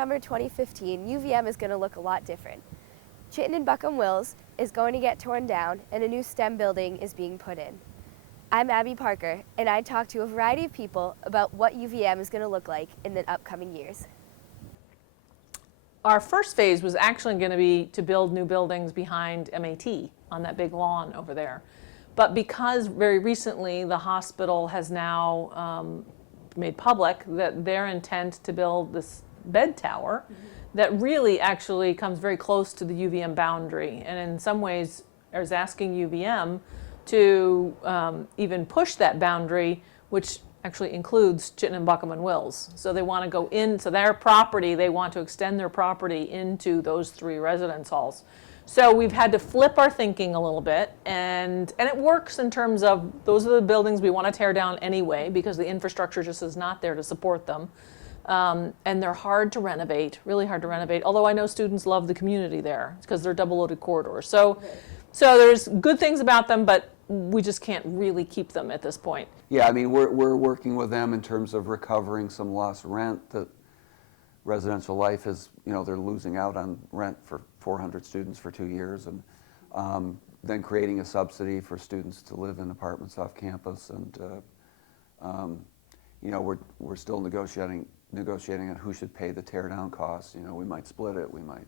summer 2015, UVM is going to look a lot different. Chittenden Buckham Wills is going to get torn down and a new STEM building is being put in. I'm Abby Parker, and I talked to a variety of people about what UVM is going to look like in the upcoming years. Our first phase was actually going to be to build new buildings behind MAT on that big lawn over there. But because very recently the hospital has now made public that their intent to build this bed tower that really actually comes very close to the UVM boundary, and in some ways is asking UVM to even push that boundary, which actually includes Chittenden, Buckham, and Wills. So they want to go into their property, they want to extend their property into those 3 residence halls. So we've had to flip our thinking a little bit, and it works in terms of those are the buildings we want to tear down anyway because the infrastructure just is not there to support them. And they're hard to renovate, really hard to renovate, although I know students love the community there because they're double-loaded corridors. So there's good things about them, but we just can't really keep them at this point. Yeah, I mean, we're working with them in terms of recovering some lost rent that residential life is, you know, they're losing out on rent for 400 students for 2 years, and then creating a subsidy for students to live in apartments off campus. And you know, we're still negotiating on who should pay the tear down costs. You know, we might split it, we might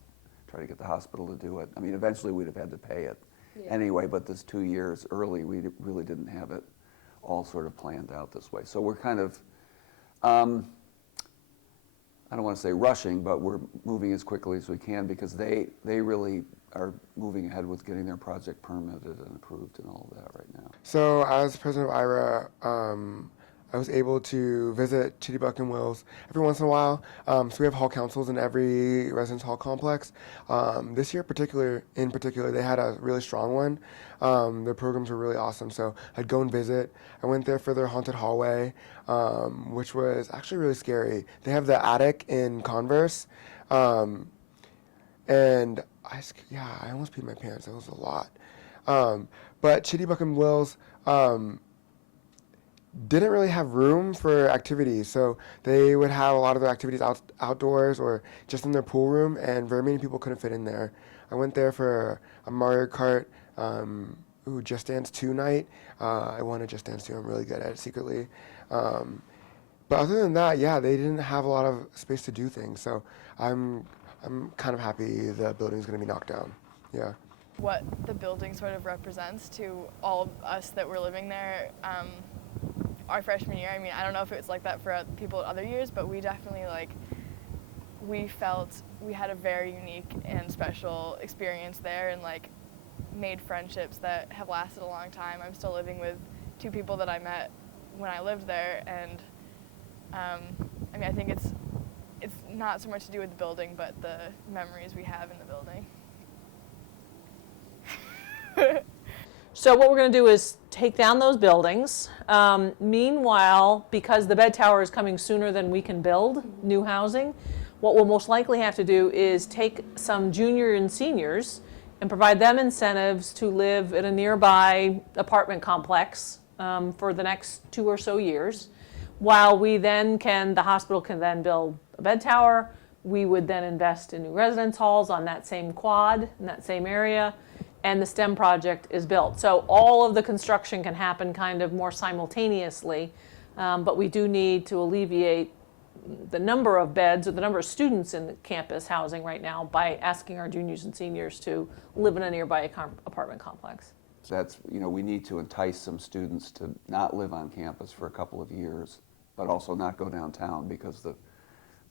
try to get the hospital to do it. I mean, eventually we'd have had to pay it anyway, but this 2 years early, we really didn't have it all sort of planned out this way. So we're kind of, I don't want to say rushing, but we're moving as quickly as we can because they really are moving ahead with getting their project permitted and approved and all of that right now. So as president of IRA, I was able to visit Chitty, Buckham, Wills every once in a while. So we have hall councils in every residence hall complex. This year in particular, they had a really strong one. Their programs were really awesome, so I'd go and visit. I went there for their haunted hallway, which was actually really scary. They have the attic in Converse, and I almost peed my pants. That was a lot. But Chitty, Buckham, Wills didn't really have room for activities, so they would have a lot of their activities outdoors or just in their pool room, and very many people couldn't fit in there. I went there for a Mario Kart Just Dance 2 night. I won a Just Dance 2. I'm really good at it secretly. But other than that, yeah, they didn't have a lot of space to do things, so I'm kind of happy the building's going to be knocked down. Yeah. What the building sort of represents to all of us that were living there our freshman year. I mean, I don't know if it was like that for people other years, but we definitely, we felt we had a very unique and special experience there, and made friendships that have lasted a long time. I'm still living with 2 people that I met when I lived there, and I mean, I think it's not so much to do with the building, but the memories we have in the building. So what we're going to do is take down those buildings. Meanwhile, because the bed tower is coming sooner than we can build new housing, what we'll most likely have to do is take some junior and seniors and provide them incentives to live in a nearby apartment complex for the next 2 or so years, while the hospital can then build a bed tower. We would then invest in new residence halls on that same quad, in that same area, and the STEM project is built. So all of the construction can happen kind of more simultaneously, but we do need to alleviate the number of beds or the number of students in the campus housing right now by asking our juniors and seniors to live in a nearby apartment complex. That's, you know, we need to entice some students to not live on campus for a couple of years, but also not go downtown because the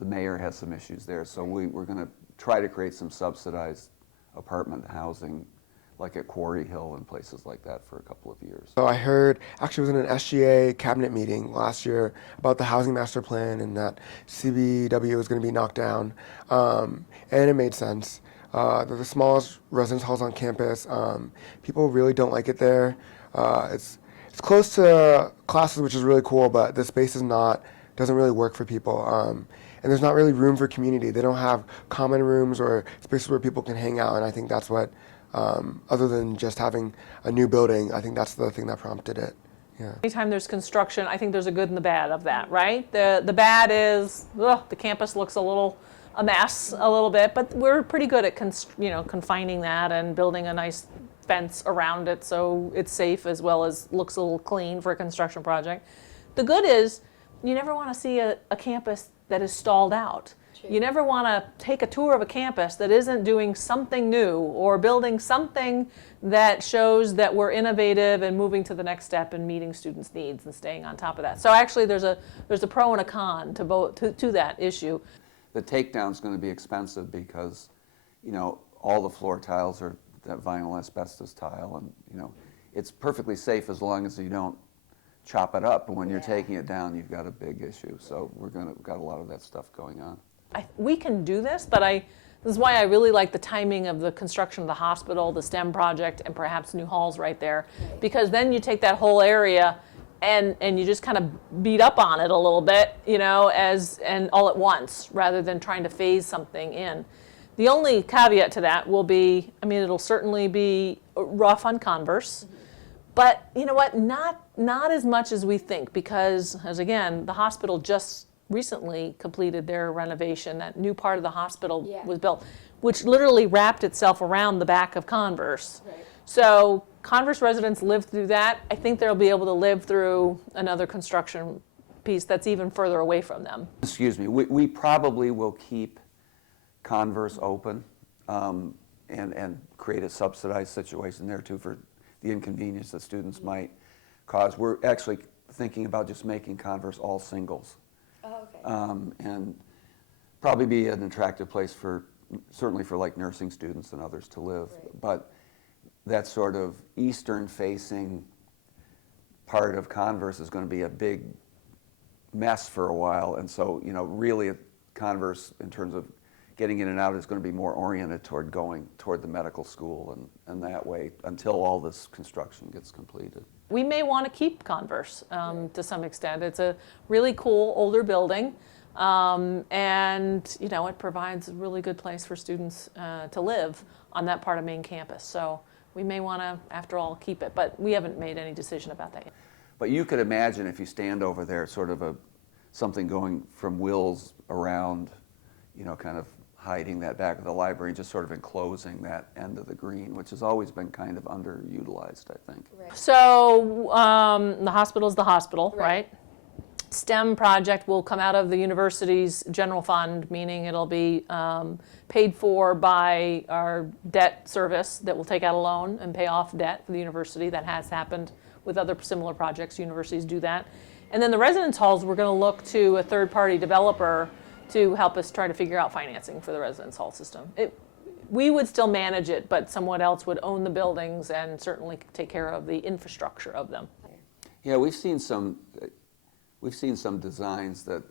mayor has some issues there. So we're going to try to create some subsidized apartment housing like at Quarry Hill and places like that for a couple of years. So I heard, actually was in an SGA cabinet meeting last year about the housing master plan and that CBW was going to be knocked down, and it made sense. They're the smallest residence halls on campus. People really don't like it there. It's close to classes, which is really cool, but the space doesn't really work for people. And there's not really room for community. They don't have common rooms or spaces where people can hang out, and I think that's what, other than just having a new building, I think that's the thing that prompted it. Yeah. Anytime there's construction, I think there's a good and the bad of that, right? The bad is, the campus looks a little a mess a little bit, but we're pretty good at confining that and building a nice fence around it so it's safe as well as looks a little clean for a construction project. The good is you never want to see a campus that is stalled out. You never want to take a tour of a campus that isn't doing something new or building something that shows that we're innovative and moving to the next step and meeting students' needs and staying on top of that. So actually there's a pro and a con to both to that issue. The takedown's going to be expensive because, all the floor tiles are that vinyl asbestos tile, and it's perfectly safe as long as you don't chop it up. But when you're taking it down, you've got a big issue. So we've got a lot of that stuff going on. We can do this, but this is why I really like the timing of the construction of the hospital, the STEM project, and perhaps new halls right there, because then you take that whole area and you just kind of beat up on it a little bit, and all at once, rather than trying to phase something in. The only caveat to that will be, it'll certainly be rough on Converse, but you know what? Not as much as we think, because as again, the hospital just recently completed their renovation. That new part of the hospital was built, which literally wrapped itself around the back of Converse. Right. So Converse residents lived through that. I think they'll be able to live through another construction piece that's even further away from them. Excuse me, we probably will keep Converse open and create a subsidized situation there too for the inconvenience that students might cause. We're actually thinking about just making Converse all singles. Oh, okay. And probably be an attractive place certainly for like nursing students and others to live. Right. But that sort of eastern facing part of Converse is going to be a big mess for a while. And so, really Converse in terms of getting in and out is going to be more oriented toward going toward the medical school and that way until all this construction gets completed. We may want to keep Converse to some extent. It's a really cool older building, and it provides a really good place for students to live on that part of main campus. So we may want to, after all, keep it, but we haven't made any decision about that yet. But you could imagine if you stand over there, sort of something going from Will's around, kind of hiding that back of the library and just sort of enclosing that end of the green, which has always been kind of underutilized, I think. Right. So the hospital's the hospital, right? STEM project will come out of the university's general fund, meaning it'll be paid for by our debt service that will take out a loan and pay off debt for the university. That has happened with other similar projects. Universities do that. And then the residence halls, we're going to look to a third-party developer to help us try to figure out financing for the residence hall system. We would still manage it, but someone else would own the buildings and certainly take care of the infrastructure of them. Yeah, we've seen some designs that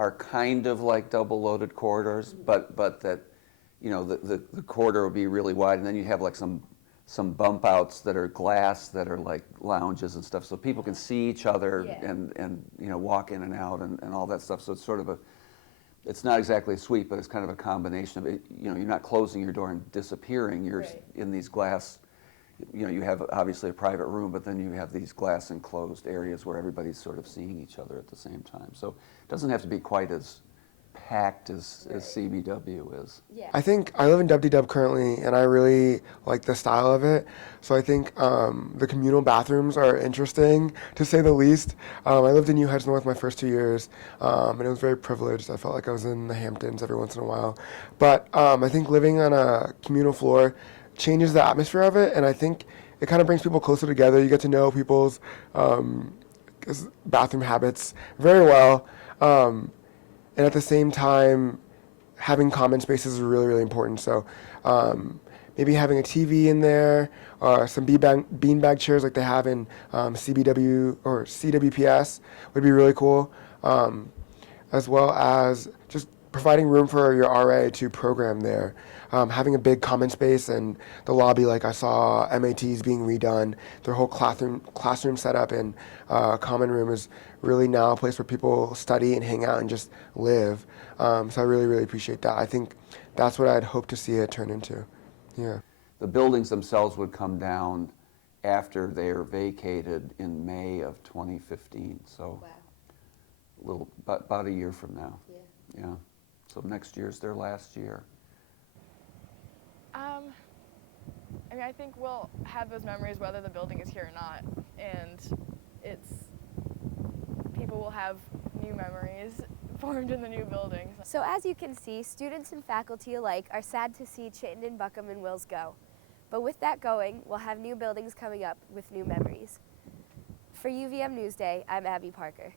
are kind of like double-loaded corridors, but that the corridor will be really wide, and then you have like some bump outs that are glass that are like lounges and stuff, so people can see each other and walk in and out and all that stuff. So it's sort of it's not exactly a suite, but it's kind of a combination of it. You're not closing your door and disappearing. You're in these glass. You have obviously a private room, but then you have these glass enclosed areas where everybody's sort of seeing each other at the same time. So it doesn't have to be quite as packed as CBW is. Yeah. I think I live in WDW currently, and I really like the style of it. So I think the communal bathrooms are interesting, to say the least. I lived in New Hedge North my first 2 years, and it was very privileged. I felt like I was in the Hamptons every once in a while. But I think living on a communal floor changes the atmosphere of it, and I think it kind of brings people closer together. You get to know people's bathroom habits very well. And at the same time, having common spaces is really, really important. So maybe having a TV in there, or some beanbag chairs like they have in CBW or CWPS would be really cool, as well as just providing room for your RA to program there. Having a big common space and the lobby, like I saw MATs being redone, their whole classroom setup and common room is really now a place where people study and hang out and just live. So I really, really appreciate that. I think that's what I'd hope to see it turn into. Yeah. The buildings themselves would come down after they are vacated in May of 2015. So Wow. about a year from now. Yeah. Yeah. So next year's their last year. I mean, I think we'll have those memories whether the building is here or not, and people will have new memories formed in the new building. So as you can see, students and faculty alike are sad to see Chittenden, Buckham, and Wills go. But with that going, we'll have new buildings coming up with new memories. For UVM Newsday, I'm Abby Parker.